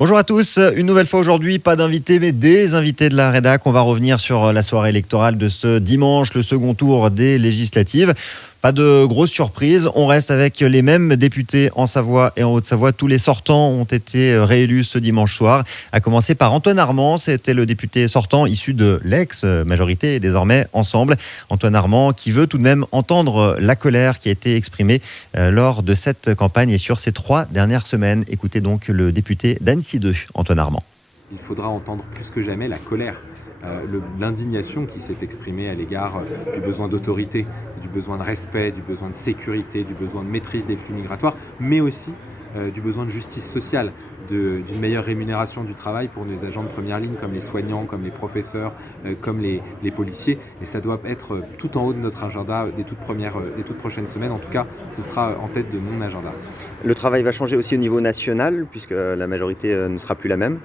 Bonjour à tous, une nouvelle fois aujourd'hui, pas d'invités mais des invités de la rédac. On va revenir sur la soirée électorale de ce dimanche, le second tour des législatives. Pas de grosses surprises, on reste avec les mêmes députés en Savoie et en Haute-Savoie. Tous les sortants ont été réélus ce dimanche soir, à commencer par Antoine Armand. C'était le député sortant issu de l'ex-majorité et désormais Ensemble. Antoine Armand qui veut tout de même entendre la colère qui a été exprimée lors de cette campagne et sur ces 3 dernières semaines. Écoutez donc le député d'Annecy 2, Antoine Armand. Il faudra entendre plus que jamais la colère, l'indignation qui s'est exprimée à l'égard du besoin d'autorité, du besoin de respect, du besoin de sécurité, du besoin de maîtrise des flux migratoires, mais aussi du besoin de justice sociale, d'une meilleure rémunération du travail pour nos agents de première ligne, comme les soignants, comme les professeurs, comme les policiers. Et ça doit être tout en haut de notre agenda des toutes prochaines semaines. En tout cas, ce sera en tête de mon agenda. Le travail va changer aussi au niveau national, puisque la majorité ne sera plus la même.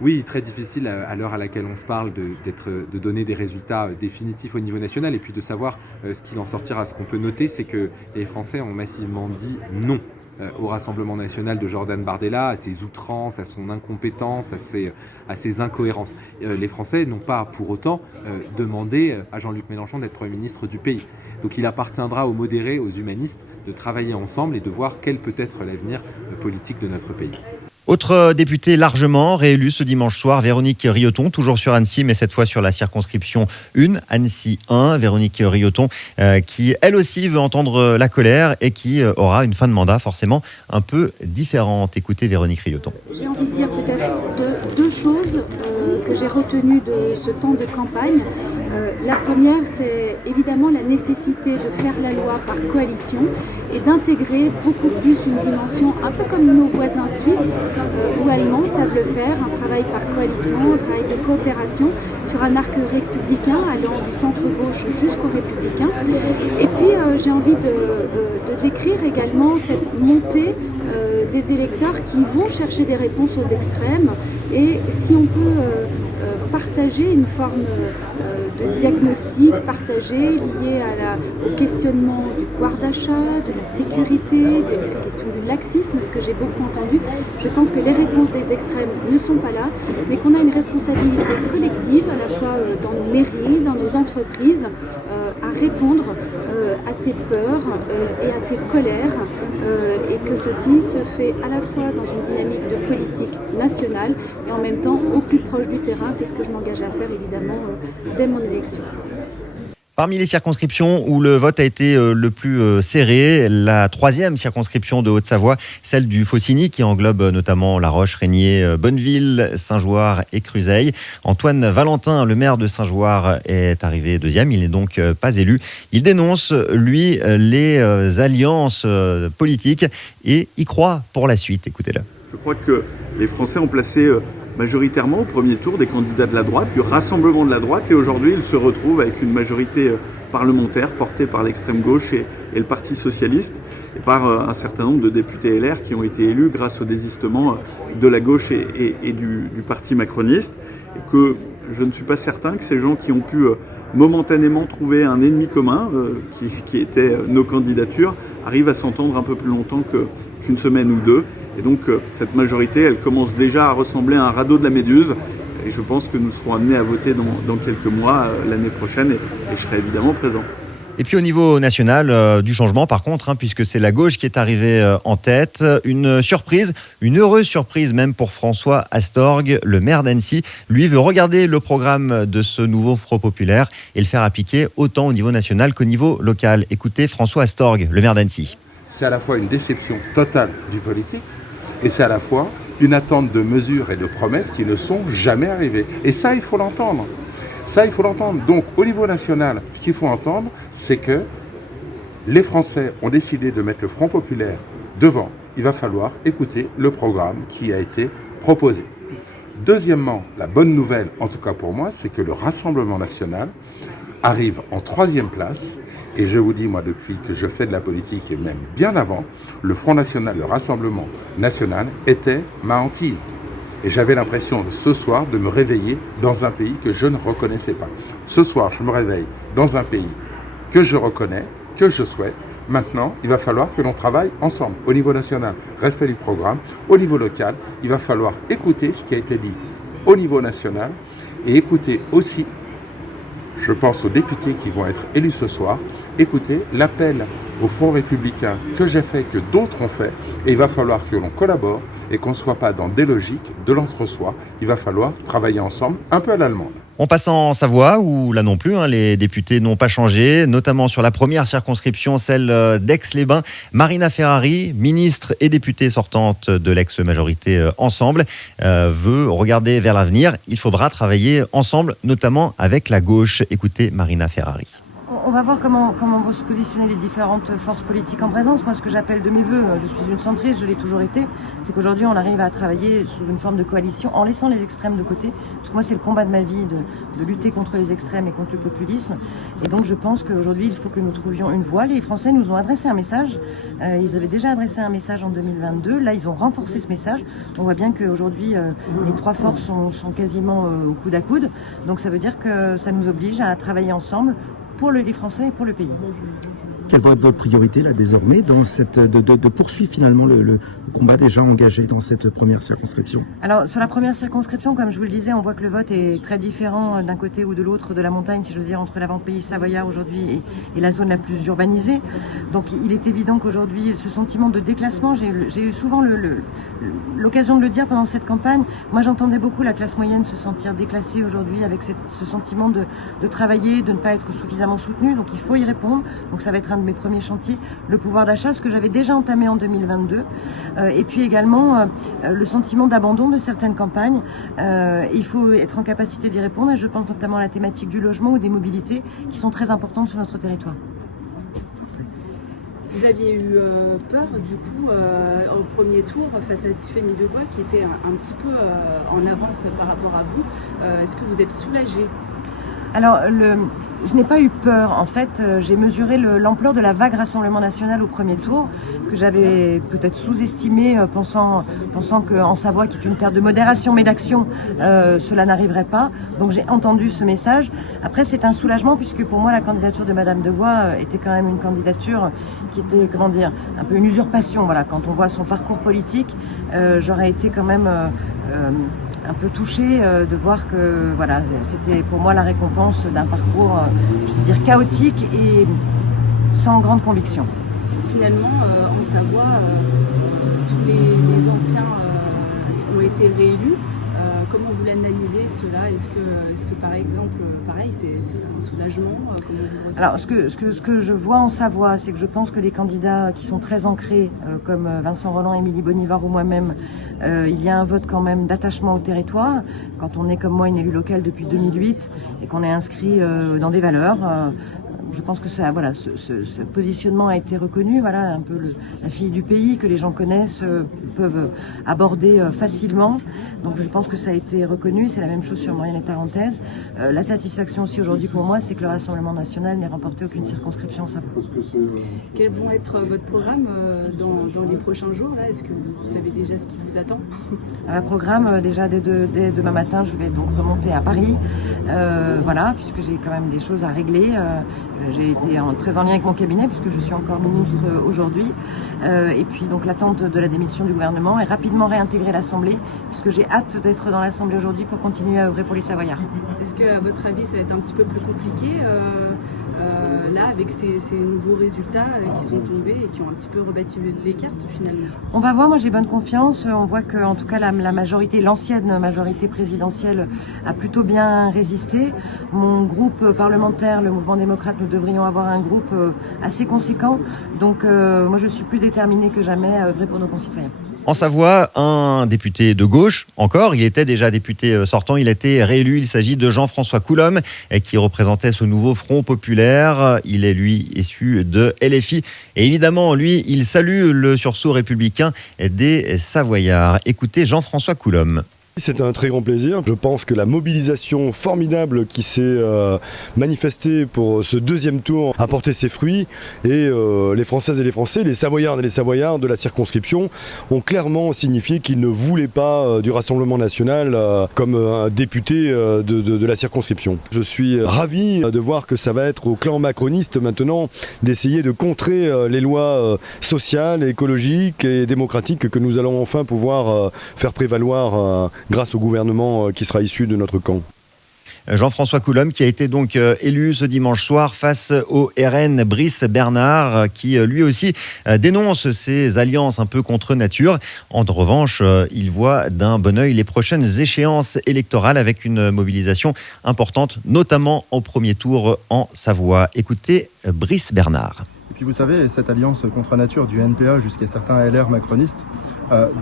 Oui, très difficile à l'heure à laquelle on se parle de donner des résultats définitifs au niveau national et puis de savoir ce qu'il en sortira. Ce qu'on peut noter, c'est que les Français ont massivement dit non au Rassemblement national de Jordan Bardella, à ses outrances, à son incompétence, à ses incohérences. Les Français n'ont pas pour autant demandé à Jean-Luc Mélenchon d'être Premier ministre du pays. Donc il appartiendra aux modérés, aux humanistes de travailler ensemble et de voir quel peut être l'avenir politique de notre pays. Autre députée largement réélue ce dimanche soir, Véronique Rioton, toujours sur Annecy, mais cette fois sur la circonscription 1, Annecy 1. Véronique Rioton, qui elle aussi veut entendre la colère et qui aura une fin de mandat forcément un peu différente. Écoutez Véronique Rioton. J'ai envie de dire peut-être deux choses que j'ai retenues de ce temps de campagne. La première, c'est évidemment la nécessité de faire la loi par coalition et d'intégrer beaucoup plus une dimension, un peu comme nos voisins suisses ou allemands savent le faire, un travail par coalition, un travail de coopération sur un arc républicain allant du centre-gauche jusqu'aux républicains. Et puis j'ai envie de décrire également cette montée des électeurs qui vont chercher des réponses aux extrêmes et si on peut partager une forme de diagnostic partagé lié au questionnement du pouvoir d'achat, de la sécurité, de la question du laxisme, ce que j'ai beaucoup entendu. Je pense que les réponses des extrêmes ne sont pas là, mais qu'on a une responsabilité collective, à la fois dans nos mairies, dans nos entreprises, à répondre à ces peurs et à ces colères, et que ceci se fait à la fois dans une dynamique de politique nationale et en même temps au plus proche du terrain. C'est ce que je m'engage à faire évidemment dès mon élection. Parmi les circonscriptions où le vote a été le plus serré, la 3e circonscription de Haute-Savoie, celle du Faucigny, qui englobe notamment La Roche, Régnier, Bonneville, Saint-Joire et Cruseille. Antoine Valentin, le maire de Saint-Joire, est arrivé 2e. Il n'est donc pas élu. Il dénonce, lui, les alliances politiques et y croit pour la suite. Écoutez-le. Je crois que les Français ont placé majoritairement au premier tour des candidats de la droite, du rassemblement de la droite, et aujourd'hui ils se retrouvent avec une majorité parlementaire portée par l'extrême gauche et le Parti socialiste, et par un certain nombre de députés LR qui ont été élus grâce au désistement de la gauche et du Parti macroniste, et que je ne suis pas certain que ces gens qui ont pu momentanément trouver un ennemi commun, qui était nos candidatures, arrivent à s'entendre un peu plus longtemps qu'une semaine ou deux. Et donc cette majorité, elle commence déjà à ressembler à un radeau de la Méduse. Et je pense que nous serons amenés à voter dans quelques mois, l'année prochaine, et je serai évidemment présent. Et puis au niveau national, du changement par contre, puisque c'est la gauche qui est arrivée en tête. Une surprise, une heureuse surprise même pour François Astorg, le maire d'Annecy. Lui veut regarder le programme de ce nouveau Front populaire et le faire appliquer autant au niveau national qu'au niveau local. Écoutez François Astorg, le maire d'Annecy. C'est à la fois une déception totale du politique et c'est à la fois une attente de mesures et de promesses qui ne sont jamais arrivées. Et ça, il faut l'entendre. Ça, il faut l'entendre. Donc, au niveau national, ce qu'il faut entendre, c'est que les Français ont décidé de mettre le Front populaire devant. Il va falloir écouter le programme qui a été proposé. Deuxièmement, la bonne nouvelle, en tout cas pour moi, c'est que le Rassemblement national arrive en 3e place. Et je vous dis, moi, depuis que je fais de la politique, et même bien avant, le Front National, le Rassemblement National, était ma hantise. Et j'avais l'impression, ce soir, de me réveiller dans un pays que je ne reconnaissais pas. Ce soir, je me réveille dans un pays que je reconnais, que je souhaite, Maintenant, il va falloir que l'on travaille ensemble. Au niveau national, respect du programme. Au niveau local, il va falloir écouter ce qui a été dit au niveau national et écouter aussi, je pense aux députés qui vont être élus ce soir, écouter l'appel au Front républicain que j'ai fait, que d'autres ont fait, et il va falloir que l'on collabore et qu'on ne soit pas dans des logiques de l'entre-soi. Il va falloir travailler ensemble, un peu à l'allemande. On passe en Savoie, où là non plus, les députés n'ont pas changé, notamment sur la première circonscription, celle d'Aix-les-Bains. Marina Ferrari, ministre et députée sortante de l'ex-majorité Ensemble, veut regarder vers l'avenir. Il faudra travailler ensemble, notamment avec la gauche. Écoutez Marina Ferrari. On va voir comment vont se positionner les différentes forces politiques en présence. Moi, ce que j'appelle de mes voeux, je suis une centriste, je l'ai toujours été, c'est qu'aujourd'hui, on arrive à travailler sous une forme de coalition en laissant les extrêmes de côté. Parce que moi, c'est le combat de ma vie de lutter contre les extrêmes et contre le populisme. Et donc, je pense qu'aujourd'hui, il faut que nous trouvions une voie. Les Français nous ont adressé un message. Ils avaient déjà adressé un message en 2022. Là, ils ont renforcé ce message. On voit bien qu'aujourd'hui, les trois forces sont quasiment au coude à coude. Donc, ça veut dire que ça nous oblige à travailler ensemble pour les Français et pour le pays. Quelle va être votre priorité là désormais dans de poursuivre finalement le combat déjà engagé dans cette première circonscription? Alors sur la première circonscription, comme je vous le disais, on voit que le vote est très différent d'un côté ou de l'autre de la montagne, si j'ose dire, entre l'avant-pays savoyard aujourd'hui et la zone la plus urbanisée. Donc il est évident qu'aujourd'hui, ce sentiment de déclassement, j'ai eu souvent l'occasion de le dire pendant cette campagne. Moi, j'entendais beaucoup la classe moyenne se sentir déclassée aujourd'hui avec ce sentiment de travailler, de ne pas être suffisamment soutenu. Donc il faut y répondre. Donc ça va être un de mes premiers chantiers, le pouvoir d'achat, ce que j'avais déjà entamé en 2022. Et puis également le sentiment d'abandon de certaines campagnes. Il faut être en capacité d'y répondre. Et je pense notamment à la thématique du logement ou des mobilités qui sont très importantes sur notre territoire. Vous aviez eu peur, du coup, au premier tour, face à Tiffany Degois, qui était un petit peu en avance par rapport à vous. Est-ce que vous êtes soulagé ? Alors, je n'ai pas eu peur. En fait, j'ai mesuré l'ampleur de la vague Rassemblement national au premier tour, que j'avais peut-être sous-estimé, pensant qu'en Savoie, qui est une terre de modération mais d'action, cela n'arriverait pas. Donc j'ai entendu ce message. Après, c'est un soulagement, puisque pour moi, la candidature de Madame Degois était quand même une candidature qui était, comment dire, un peu une usurpation. Voilà, quand on voit son parcours politique, j'aurais été quand même un peu touchée de voir que voilà, c'était pour moi la récompense d'un parcours, je veux dire, chaotique et sans grande conviction. Finalement, en Savoie, tous les anciens ont été réélus. Comment vous l'analysez cela ? Est-ce que par exemple, pareil, c'est un soulagement ? Alors, ce que je vois en Savoie, c'est que je pense que les candidats qui sont très ancrés, comme Vincent Rolland, Émilie Bonivard ou moi-même, il y a un vote quand même d'attachement au territoire. Quand on est comme moi une élue locale depuis 2008 et qu'on est inscrit dans des valeurs, je pense que ça, voilà, ce positionnement a été reconnu. Voilà, un peu la fille du pays que les gens connaissent, peuvent aborder facilement. Donc je pense que ça a été reconnu. C'est la même chose sur Maurienne et Tarentaise. La satisfaction aussi aujourd'hui pour moi, c'est que le Rassemblement national n'ait remporté aucune circonscription en Savoie. Quel vont être votre programme dans les prochains jours là ? Est-ce que vous savez déjà ce qui vous attend ? Un programme, déjà dès demain matin, je vais donc remonter à Paris. Voilà, puisque j'ai quand même des choses à régler. J'ai été très en lien avec mon cabinet puisque je suis encore ministre aujourd'hui. Et puis donc l'attente de la démission du gouvernement et rapidement réintégrer l'Assemblée puisque j'ai hâte d'être dans l'Assemblée aujourd'hui pour continuer à œuvrer pour les Savoyards. Est-ce que à votre avis ça va être un petit peu plus compliqué là avec ces nouveaux résultats qui sont tombés et qui ont un petit peu rebâti les cartes finalement ? On va voir, moi j'ai bonne confiance. On voit que en tout cas la majorité, l'ancienne majorité présidentielle a plutôt bien résisté. Mon groupe parlementaire, le Mouvement démocrate, nous devrions avoir un groupe assez conséquent. Donc moi je suis plus déterminée que jamais à œuvrer pour nos concitoyens. En Savoie, un député de gauche, encore, il était déjà député sortant, il a été réélu, il s'agit de Jean-François Coulombe, qui représentait ce nouveau Front populaire. Il est, lui, issu de LFI. Et évidemment, lui, il salue le sursaut républicain des Savoyards. Écoutez Jean-François Coulombe. C'est un très grand plaisir. Je pense que la mobilisation formidable qui s'est manifestée pour ce deuxième tour a porté ses fruits et les Françaises et les Français, les Savoyardes et les Savoyards de la circonscription ont clairement signifié qu'ils ne voulaient pas du Rassemblement national comme un député de la circonscription. Je suis ravi de voir que ça va être au clan macroniste maintenant d'essayer de contrer les lois sociales, écologiques et démocratiques que nous allons enfin pouvoir faire prévaloir grâce au gouvernement qui sera issu de notre camp. Jean-François Coulombe qui a été donc élu ce dimanche soir face au RN Brice Bernard qui lui aussi dénonce ces alliances un peu contre nature. En revanche, il voit d'un bon œil les prochaines échéances électorales avec une mobilisation importante, notamment au premier tour en Savoie. Écoutez Brice Bernard. Et puis vous savez, cette alliance contre nature du NPA jusqu'à certains LR macronistes,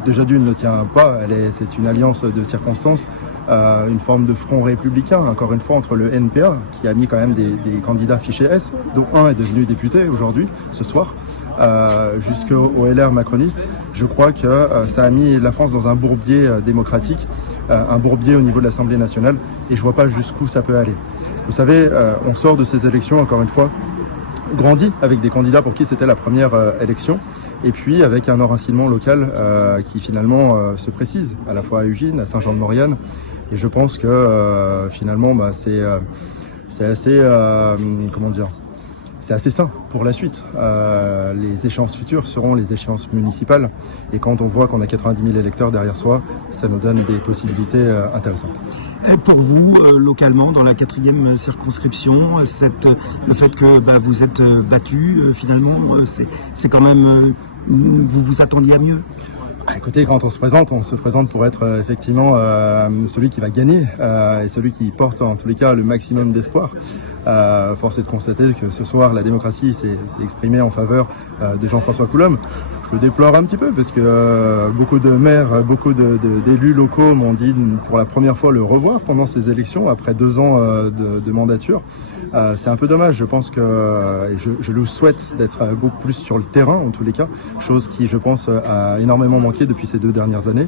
déjà d'une ne tient pas, c'est une alliance de circonstances, une forme de front républicain, encore une fois, entre le NPA, qui a mis quand même des candidats fichés S, dont un est devenu député aujourd'hui, ce soir, jusqu'au LR macroniste. Je crois que ça a mis la France dans un bourbier démocratique, un bourbier au niveau de l'Assemblée nationale, et je vois pas jusqu'où ça peut aller. Vous savez, on sort de ces élections, encore une fois, grandi avec des candidats pour qui c'était la première élection, et puis avec un enracinement local qui finalement se précise, à la fois à Ugine, à Saint-Jean-de-Maurienne, et je pense que finalement c'est assez, c'est assez sain pour la suite. Les échéances futures seront les échéances municipales, et quand on voit qu'on a 90 000 électeurs derrière soi, ça nous donne des possibilités intéressantes. Pour vous, localement, dans la 4e circonscription, le fait que vous êtes battu, finalement, c'est quand même... vous vous attendiez à mieux ? Écoutez, quand on se présente pour être effectivement celui qui va gagner et celui qui porte en tous les cas le maximum d'espoir. Force est de constater que ce soir la démocratie s'est exprimée en faveur de Jean-François Coulombe. Je le déplore un petit peu parce que beaucoup de maires, beaucoup d'élus locaux m'ont dit pour la première fois le revoir pendant ces élections après 2 ans de mandature. C'est un peu dommage, je pense que et je le souhaite d'être beaucoup plus sur le terrain en tous les cas, chose qui je pense a énormément manqué depuis ces 2 dernières années.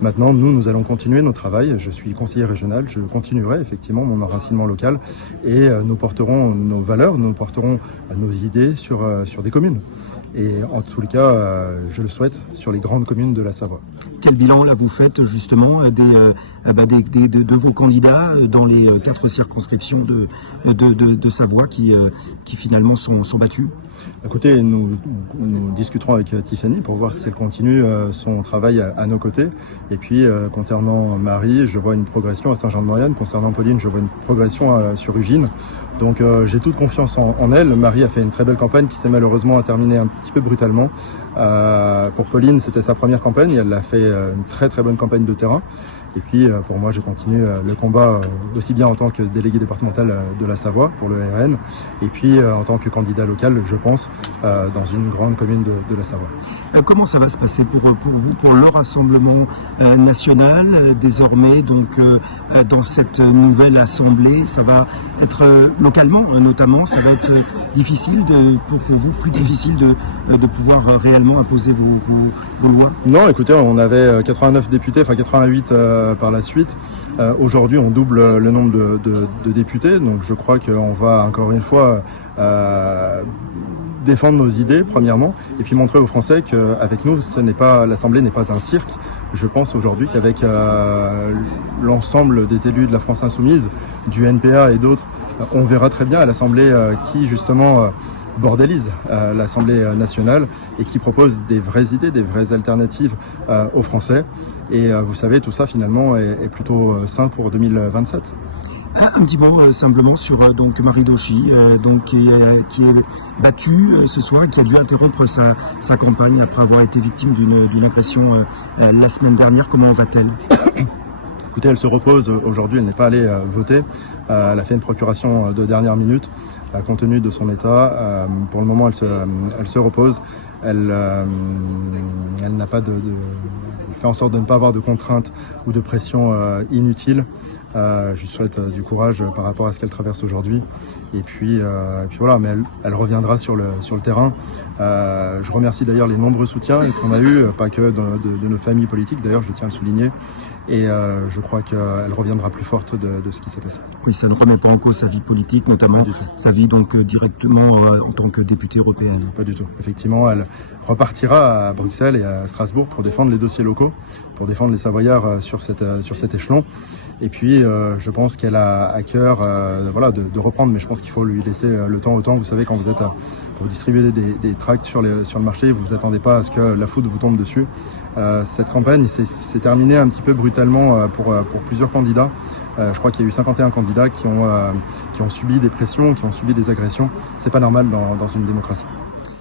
Maintenant, nous allons continuer notre travail. Je suis conseiller régional, je continuerai effectivement mon enracinement local et nous porterons nos valeurs, nous porterons nos idées sur des communes. Et en tous les cas, je le souhaite sur les grandes communes de la Savoie. Quel bilan là vous faites justement de vos candidats dans les 4 circonscriptions de Savoie qui finalement sont battus ? Écoutez, nous discuterons avec Tiffany pour voir si elle continue son travail à nos côtés. Et puis concernant Marie, je vois une progression à Saint-Jean-de-Maurienne. Concernant Pauline, je vois une progression sur Ugine. Donc j'ai toute confiance en elle. Marie a fait une très belle campagne qui s'est malheureusement terminée un petit peu brutalement. Pour Pauline, c'était sa première campagne. Elle a fait une très très bonne campagne de terrain. Et puis pour moi, je continue le combat aussi bien en tant que délégué départemental de la Savoie pour le RN, et puis en tant que candidat local, je pense, dans une grande commune de la Savoie. Comment ça va se passer pour vous, pour le Rassemblement national, désormais, donc dans cette nouvelle assemblée? Ça va être localement, notamment, ça va être difficile pour vous, plus difficile de pouvoir réellement imposer vos lois? Non, écoutez, on avait 89 députés, enfin 88 par la suite. Aujourd'hui, on double le nombre de députés, donc je crois qu'on va encore une fois défendre nos idées, premièrement, et puis montrer aux Français qu'avec nous, l'Assemblée n'est pas un cirque. Je pense aujourd'hui qu'avec l'ensemble des élus de la France Insoumise, du NPA et d'autres, on verra très bien à l'Assemblée qui, justement, bordélise l'Assemblée nationale et qui propose des vraies idées, des vraies alternatives aux Français. Et vous savez, tout ça finalement est plutôt sain pour 2027. Un petit mot simplement sur donc Marie Dauchy, qui est battue ce soir et qui a dû interrompre sa campagne après avoir été victime d'une agression la semaine dernière. Comment va-t-elle ? Écoutez, elle se repose aujourd'hui, elle n'est pas allée voter. Elle a fait une procuration de dernière minute, compte tenu de son état. Pour le moment, elle se repose. Elle n'a pas elle fait en sorte de ne pas avoir de contraintes ou de pression inutiles. Je lui souhaite du courage par rapport à ce qu'elle traverse aujourd'hui. Et puis voilà, mais elle reviendra sur le terrain. Je remercie d'ailleurs les nombreux soutiens qu'on a eus, pas que de nos familles politiques, d'ailleurs, je tiens à le souligner. Et je crois qu'elle reviendra plus forte de ce qui s'est passé. Oui, ça ne remet pas en cause sa vie politique, notamment sa vie donc directement en tant que députée européenne. Pas du tout. Effectivement, elle repartira à Bruxelles et à Strasbourg pour défendre les dossiers locaux, pour défendre les Savoyards sur cet échelon. Et puis, je pense qu'elle a à cœur de reprendre, mais je pense qu'il faut lui laisser le temps au temps. Vous savez, quand vous distribuez des tracts sur le marché, vous ne vous attendez pas à ce que la foudre vous tombe dessus. Cette campagne s'est terminée un petit peu brutalement pour plusieurs candidats. Je crois qu'il y a eu 51 candidats qui ont subi des pressions, qui ont subi des agressions. C'est pas normal dans une démocratie.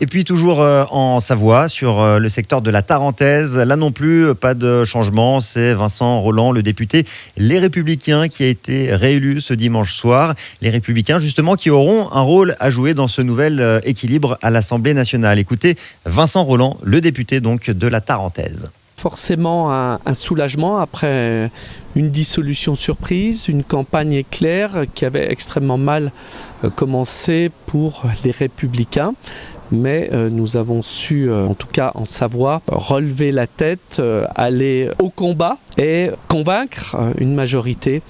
Et puis toujours en Savoie, sur le secteur de la Tarentaise, là non plus, pas de changement. C'est Vincent Rolland, le député Les Républicains, qui a été réélu ce dimanche soir. Les Républicains, justement, qui auront un rôle à jouer dans ce nouvel équilibre à l'Assemblée nationale. Écoutez, Vincent Rolland, le député donc de la Tarentaise. Forcément un soulagement après une dissolution surprise, une campagne éclair qui avait extrêmement mal commencé pour les Républicains. Mais nous avons su, en tout cas en Savoie, relever la tête, aller au combat et convaincre une majorité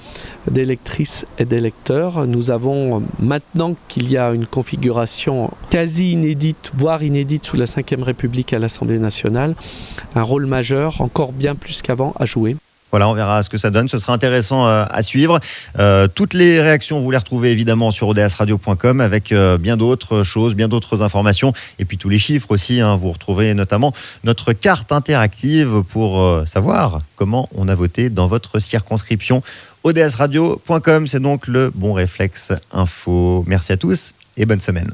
d'électrices et d'électeurs. Nous avons, maintenant qu'il y a une configuration quasi inédite, voire inédite sous la Ve République à l'Assemblée nationale, un rôle majeur, encore bien plus qu'avant, à jouer. Voilà, on verra ce que ça donne. Ce sera intéressant à suivre. Toutes les réactions, vous les retrouvez évidemment sur odsradio.com avec bien d'autres choses, bien d'autres informations. Et puis tous les chiffres aussi. Vous retrouverez notamment notre carte interactive pour savoir comment on a voté dans votre circonscription. odsradio.com, c'est donc le bon réflexe info. Merci à tous et bonne semaine.